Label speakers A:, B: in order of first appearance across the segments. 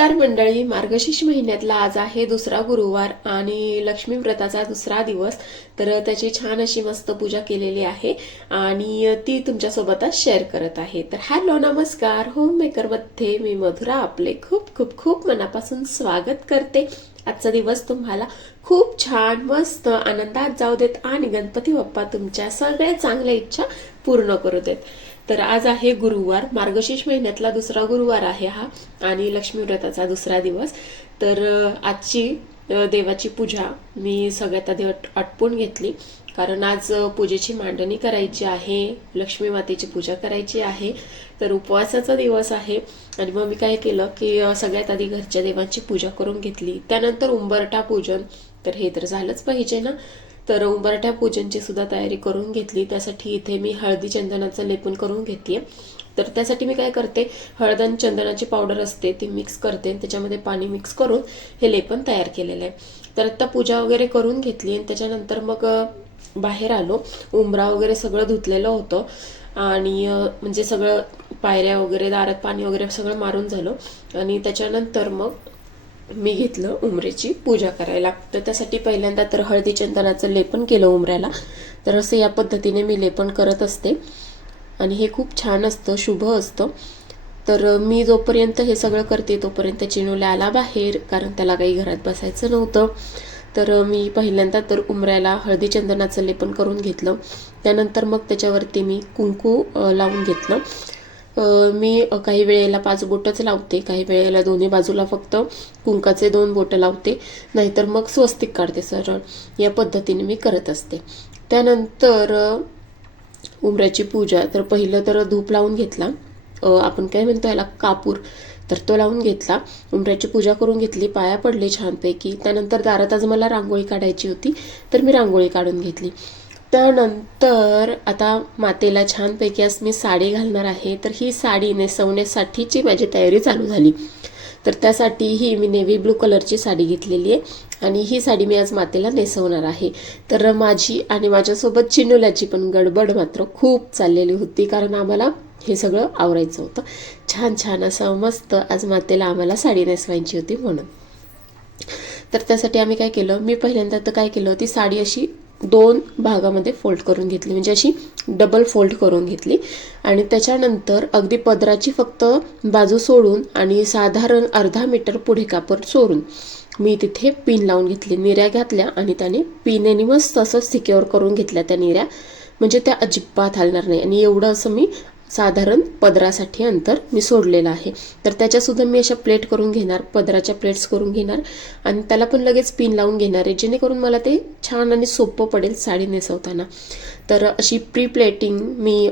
A: नमस्कार मंडळी मार्गशीर्ष महिन्यातला आज आहे दुसरा गुरुवार आणि लक्ष्मी व्रताचा दुसरा दिवस. तर त्याची छान अशी मस्त पूजा केलेली आहे आणि ती तुमच्यासोबत शेअर करत आहे. तर हॅलो नमस्कार. होम मेकरमध्ये मी मधुरा आपले खूप खूप खूप मनापासून स्वागत करते. आजचा दिवस तुम्हाला खूप छान मस्त आनंदात जाऊ देत आणि गणपती बाप्पा तुमच्या सगळ्या चांगल्या इच्छा पूर्ण करू देत. तर आज आहे गुरुवार. मार्गशीर्ष महिन्यातला दुसरा गुरुवार आहे हा आणि लक्ष्मी व्रताचा दुसरा दिवस. तर आजची देवाची पूजा मी सगळ्यात आधी आटपून घेतली. कारण आज पूजेची मांडणी करायची आहे लक्ष्मी मातेची पूजा करायची आहे. तर उपवासाचा दिवस आहे आणि मग मी काय केलं की सगळ्यात आधी घरच्या देवांची पूजा करून घेतली. त्यानंतर उंबरठा पूजन. तर हे तर झालंच पाहिजे ना? तर उंबरठ्या पूजनची सुद्धा तयारी करून घेतली. त्यासाठी इथे मी हळदी चंदनाचं लेपन करून घेते. तर त्यासाठी मी काय करते हळद आणि चंदनाची पावडर असते ती मिक्स करते आणि त्याच्यामध्ये पाणी मिक्स करून हे लेपन तयार केलेलं आहे. तर आता पूजा वगैरे करून घेतली आणि त्याच्यानंतर मग बाहेर आलो. उंबरा वगैरे सगळं धुतलेलं होतं आणि म्हणजे सगळं पायऱ्या वगैरे दारात पाणी वगैरे सगळं मारून झालं. आणि त्याच्यानंतर मग मी घेतलं उमरेची. पूजा करायला तर त्यासाठी पहिल्यांदा तर हळदी चंदनाचं लेपन केलं उमऱ्याला. तर असं या पद्धतीने मी लेपन करत असते. आणि हे खूप छान असतं शुभ असतं. तर मी जोपर्यंत हे सगळं करते तोपर्यंत चिनूला आला बाहेर कारण त्याला काही घरात बसायचं नव्हतं. तर मी पहिल्यांदा तर उमऱ्याला हळदी चंदनाचं लेपन करून घेतलं. त्यानंतर मग त्याच्यावरती मी कुंकू लावून घेतलं. मी काही वेळेला पाच बोटच लावते काही वेळेला दोन्ही बाजूला फक्त कुंकाचे दोन बोटं लावते नाहीतर मग स्वस्तिक काढते सरळ. या पद्धतीने मी करत असते. त्यानंतर उमऱ्याची पूजा. तर पहिलं तर धूप लावून घेतला. आपण काय म्हणतो याला? कापूर. तर तो लावून घेतला. उमऱ्याची पूजा करून घेतली. पाया पडले छानपैकी. त्यानंतर दारात आज मला रांगोळी काढायची होती. तर मी रांगोळी काढून घेतली. त्यानंतर आता मातेला छानपैकी आज मी साडी घालणार आहे तर ही साडी नेसवण्यासाठीची माझी तयारी चालू झाली. तर त्यासाठी ही मी नेव्ही ब्लू कलरची साडी घेतलेली आहे आणि ही साडी मी आज मातेला नेसवणार आहे. तर माझी आणि माझ्यासोबत चिनुल्याची पण गडबड मात्र खूप चाललेली होती कारण आम्हाला हे सगळं आवरायचं होतं. छान छान असं मस्त आज मातेला आम्हाला साडी नेसवायची होती म्हणून. तर त्यासाठी आम्ही काय केलं मी पहिल्यांदा तर काय केलं ती साडी अशी दोन भागामध्ये फोल्ड करून घेतली. म्हणजे अशी डबल फोल्ड करून घेतली. आणि त्याच्यानंतर अगदी पदराची फक्त बाजू सोडून आणि साधारण अर्धा मीटर पुढे कापड सोडून मी तिथे पिन लावून घेतली. निऱ्या घातल्या आणि त्याने पिनेने मस्त असं सिक्युअर करून घेतल्या त्या निऱ्या. म्हणजे त्या अजिबात हलणार नाही. आणि एवढं असं मी साधारण पदरासाठी अंतर मी सोडलेलं आहे. तर त्याच्यासुद्धा मी अशा प्लेट करून घेणार पदराच्या प्लेट्स करून घेणार आणि त्याला पण लगेच पिन लावून घेणार आहे. जेणेकरून मला ते छान आणि सोपं पडेल साडी नेसवताना. तर अशी प्री प्लेटिंग मी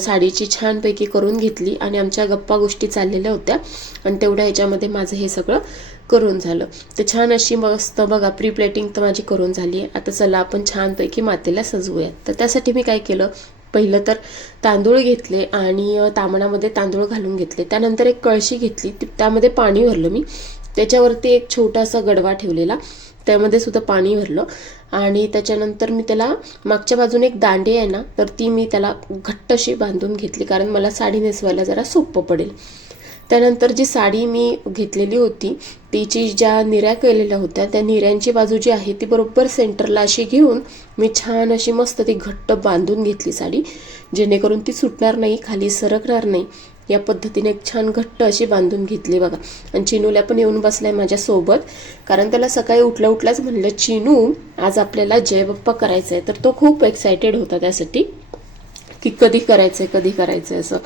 A: साडीची छानपैकी करून घेतली आणि आमच्या गप्पा गोष्टी चाललेल्या होत्या आणि तेवढ्या ह्याच्यामध्ये माझं हे सगळं करून झालं. तर छान अशी मस्त बघा प्री प्लेटिंग तर माझी करून झाली आहे. आता चला आपण छानपैकी मातेला सजवूयात. तर त्यासाठी मी काय केलं पहिलं तर तांदूळ घेतले आणि तांबणामध्ये तामणामध्ये तांदूळ घालून घेतले. त्यानंतर एक कळशी घेतली. ती- त्यामध्ये पाणी भरलं मी. त्याच्यावरती एक छोटासा गडवा ठेवलेला. त्यामध्ये सुद्धा पाणी भरलं. आणि त्याच्यानंतर मी त्याला मागच्या बाजूने एक दांडी आहे ना तर ती मी त्याला घट्टशी बांधून घेतली. कारण मला साडी नेसवायला जरा सोपं पडेल. त्यानंतर जी साडी मी घेतलेली होती तिची ज्या निऱ्या केलेल्या होत्या त्या निऱ्यांची बाजू जी आहे ती बरोबर सेंटरला अशी घेऊन मी छान अशी मस्त ती घट्ट बांधून घेतली साडी जेणेकरून ती सुटणार नाही खाली सरकणार नाही. या पद्धतीने एक छान घट्ट अशी बांधून घेतली बघा. आणि चिनूला पण येऊन बसलाय माझ्यासोबत कारण त्याला सकाळी उठल्या उठल्याच म्हणलं चिनू आज आपल्याला जयबप्पा करायचं आहे तर तो खूप एक्सायटेड होता त्यासाठी की कधी करायचं आहे कधी करायचं आहे असं.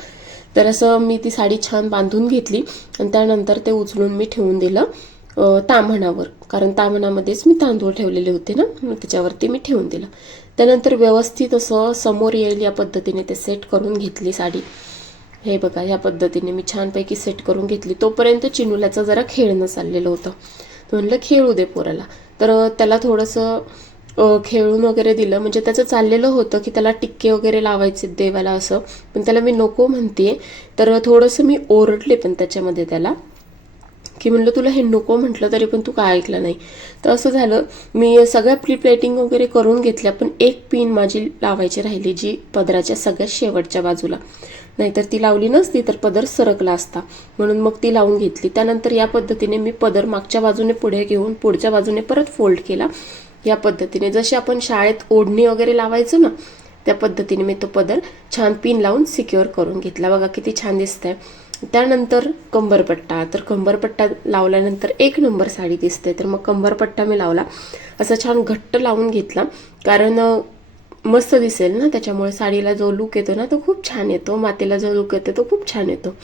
A: तर असं मी ती साडी छान बांधून घेतली आणि त्यानंतर ते उचलून मी ठेवून दिलं अ, ताम्हणावर. कारण ताम्हणामध्येच मी तांदूळ ठेवलेले होते ना मग त्याच्यावरती मी ठेवून दिलं. त्यानंतर व्यवस्थित असं समोर येईल या पद्धतीने ते सेट करून घेतली साडी. हे बघा या पद्धतीने मी छानपैकी सेट करून घेतली. तोपर्यंत चिनुल्याचं जरा खेळणं चाललेलं होतं. म्हणलं खेळू दे पोराला. तर त्याला थोडंसं खेळून वगैरे दिलं. म्हणजे त्याचं चाललेलं होतं की त्याला टिक्के वगैरे लावायचे देवाला असं. पण त्याला मी नको म्हणते तर थोडंसं मी ओरडले पण त्याच्यामध्ये त्याला. की म्हणलं तुला हे नको म्हटलं तरी पण तू काय ऐकलं नाही. तर असं झालं. मी सगळ्या प्री प्लेटिंग वगैरे करून घेतल्या पण एक पिन माझी लावायची राहिली जी पदराच्या सगळ्यात शेवटच्या बाजूला. नाहीतर ती लावली नसती तर पदर सरकला असता. म्हणून मग ती लावून घेतली. त्यानंतर या पद्धतीने मी पदर मागच्या बाजूने पुढे घेऊन पुढच्या बाजूने परत फोल्ड केला. या पद्धतीने. जशी आपण शाळेत ओढणी वगैरे लावायचो ना त्या पद्धतीने मी तो पदर छान पिन लावून सिक्युअर करून घेतला. बघा किती छान दिसतंय. त्यानंतर कंबरपट्टा. तर कंबरपट्टा लावल्यानंतर एक नंबर साडी दिसते. तर मग कंबरपट्टा मी लावला. असा छान घट्ट लावून घेतला. कारण मस्त दिसेल ना त्याच्यामुळे साडीला जो लुक येतो ना तो खूप छान येतो. मातेला जो लुक येतो तो खूप छान येतो.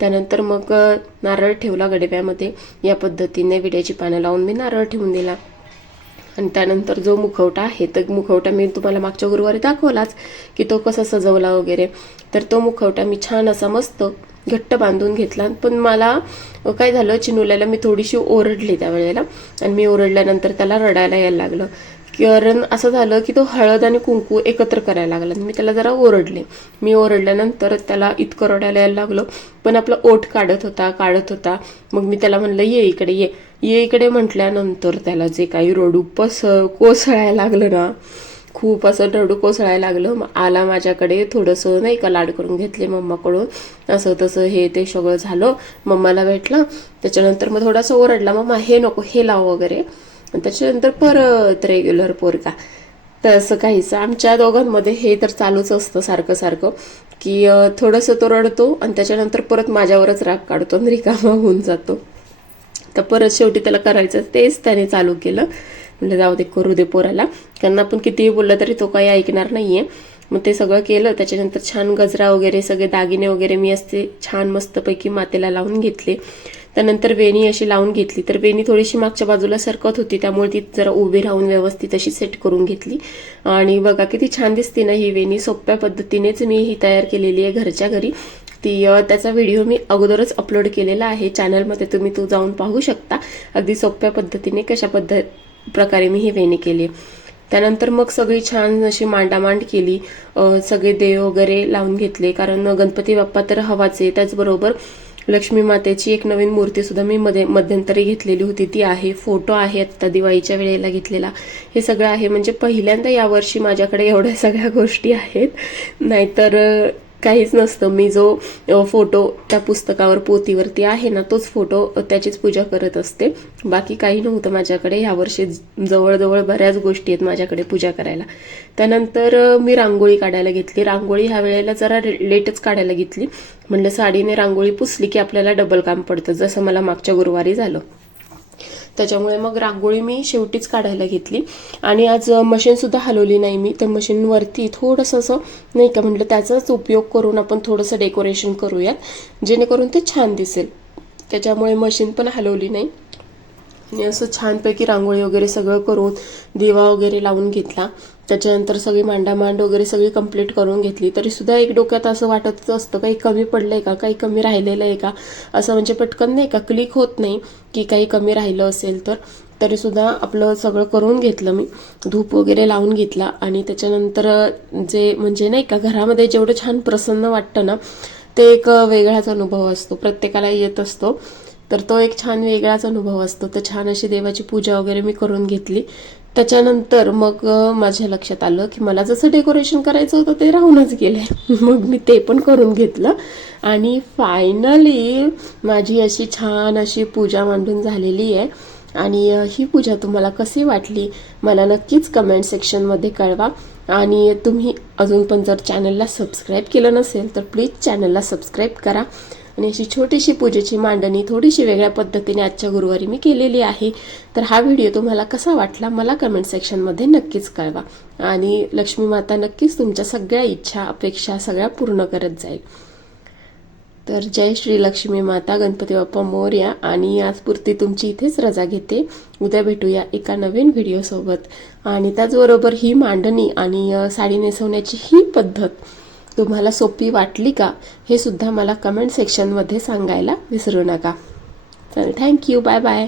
A: त्यानंतर मग नारळ ठेवला गडव्यामध्ये या पद्धतीने विड्याची पानं लावून मी नारळ ठेवून दिला. आणि त्यानंतर जो मुखवटा आहे तर मुखवटा मी तुम्हाला मागच्या गुरुवारी दाखवलाच की तो कसा सजवला वगैरे. तर तो मुखवटा मी छान असा मस्त घट्ट बांधून घेतला. पण मला काय झालं चिनुल्याला मी थोडीशी ओरडली त्यावेळेला. आणि मी ओरडल्यानंतर त्याला रडायला यायला लागलं. कारण असं झालं की तो हळद आणि कुंकू एकत्र करायला लागला. मी त्याला जरा ओरडले. मी ओरडल्यानंतर त्याला इतकं रडायला यायला लागलं. पण आपला ओठ काढत होता काढत होता. मग मी त्याला म्हणलं ये इकडे ये. ये इकडे म्हटल्यानंतर त्याला जे काही रडू पस कोसळायला लागलं ना खूप असं रडू कोसळायला लागलं. मग आला माझ्याकडे थोडंसं नाही का लाड करून घेतले मम्माकडून. असं तसं हे ते सगळं झालं. मम्माला भेटलं. त्याच्यानंतर मग थोडासा ओरडला. मम्मा हे नको हे लाव वगैरे. त्याच्यानंतर परत रेग्युलर पोरका तर असं काहीच. आमच्या दोघांमध्ये हे तर चालूच असतं सारखं सारखं की थोडंसं तो रडतो आणि त्याच्यानंतर परत माझ्यावरच राग काढतो आणि रिकामा होऊन जातो. तर परत शेवटी त्याला करायचं तेच त्याने चालू केलं. म्हणजे जाऊ दे करू दे पोराला. कारण आपण कितीही बोललं तरी तो काही ऐकणार नाही आहे मग ते सगळं केलं. त्याच्यानंतर छान गजरा वगैरे सगळे दागिने वगैरे मी असते छान मस्तपैकी मातेला लावून घेतले. त्यानंतर वेणी अशी लावून घेतली. तर वेणी थोडीशी मागच्या बाजूला सरकत होती त्यामुळे ती जरा उभी राहून व्यवस्थित अशी सेट करून घेतली. आणि बघा किती छान दिसते ना ही वेणी. सोप्या पद्धतीनेच मी ही तयार केलेली आहे घरच्या घरी. ती त्याचा व्हिडिओ मी अगोदरच अपलोड केलेला आहे. चॅनलमध्ये तुम्ही तो जाऊन पाहू शकता. अगदी सोप्या पद्धतीने कशा पद्धत प्रकारे मी ही वेणी केली त्यानंतर मग सगळी छान अशी मांडामांड केली. सगळे देव वगैरे लावून घेतले. कारण गणपती बाप्पा तर हवाचे त्याचबरोबर लक्ष्मी मातेची एक नवीन मूर्ती सुद्धा मी मध्ये मध्यंतरी घेतलेली होती. ती आहे फोटो आहे आत्ता दिवाळीच्या वेळेला घेतलेला. हे सगळं आहे. म्हणजे पहिल्यांदा यावर्षी माझ्याकडे एवढ्या सगळ्या गोष्टी आहेत. नाहीतर काहीच नसतं. मी जो फोटो त्या पुस्तकावर पोतीवरती आहे ना तोच फोटो त्याचीच पूजा करत असते. बाकी काही नव्हतं माझ्याकडे. यावर्षी ज- जवळजवळ बऱ्याच गोष्टी आहेत माझ्याकडे पूजा करायला. त्यानंतर मी रांगोळी काढायला घेतली. रांगोळी ह्या वेळेला जरा रे- लेटच काढायला घेतली. म्हणलं साडीने रांगोळी पुसली की आपल्याला डबल काम पडतं जसं मला मागच्या गुरुवारी झालं. त्याच्यामुळे मग रांगोळी मी शेवटीच काढायला घेतली. आणि आज मशीनसुद्धा हलवली नाही मी. तर मशीनवरती थोडंसं असं नाही का म्हटलं त्याचाच उपयोग करून आपण थोडंसं डेकोरेशन करूयात. जेणेकरून ते छान दिसेल. त्याच्यामुळे मशीन पण हलवली नाही. मी असं छानपैकी रांगोळी वगैरे सगळं करून दिवा वगैरे लावून घेतला. त्याच्यानंतर सगळी मांडामांड वगैरे सगळी कंप्लीट करून घेतली. तरी सुद्धा एक डोक्यात असं वाटत असतं काही कमी पडलं आहे का? काही कमी राहिलेलं आहे का? असं म्हणजे पटकन नाही का? क्लिक होत नाही की काही कमी राहिलं असेल तर. तरी सुद्धा आपलं सगळं करून घेतलं मी. धूप वगैरे लावून घेतला आणि त्याच्यानंतर जे म्हणजे नाही का घरामध्ये जेवढं छान प्रसन्न वाटतं ना ते एक वेगळाच अनुभव असतो. प्रत्येकाला येत असतो. तर तो एक छान वेगळाच अनुभव असतो. तर छान अशी देवाची पूजा वगैरे मी करून घेतली. त्याच्यानंतर मग माझ्या लक्षात आलं की मला जसं डेकोरेशन करायचं होतं ते राहूनच गेले मग मी ते पण करून घेतलं. आणि फायनली माझी अशी छान अशी पूजा मांडून झालेली आहे. आणि ही पूजा तुम्हाला कशी वाटली मला नक्कीच कमेंट सेक्शनमध्ये कळवा. आणि तुम्ही अजून पण जर चॅनलला सबस्क्राईब केलं नसेल तर प्लीज चॅनलला सबस्क्राईब करा. आणि अशी छोटीशी पूजेची मांडणी थोडीशी वेगळ्या पद्धतीने आजच्या गुरुवारी मी केलेली आहे. तर हा व्हिडिओ तुम्हाला कसा वाटला मला कमेंट सेक्शनमध्ये नक्कीच कळवा. आणि लक्ष्मी माता नक्कीच तुमच्या सगळ्या इच्छा अपेक्षा सगळ्या पूर्ण करत जाईल. तर जय श्री लक्ष्मी माता गणपती बाप्पा मोर्या आणि आजपुरती तुमची इथेच रजा घेते. उद्या भेटूया एका नवीन व्हिडिओसोबत. आणि त्याचबरोबर ही मांडणी आणि साडी नेसवण्याची ही पद्धत तुम्हाला सोपी वाटली का हे सुद्धा मला कमेंट सेक्शनमध्ये सांगायला विसरू नका. चल थँक्यू बाय बाय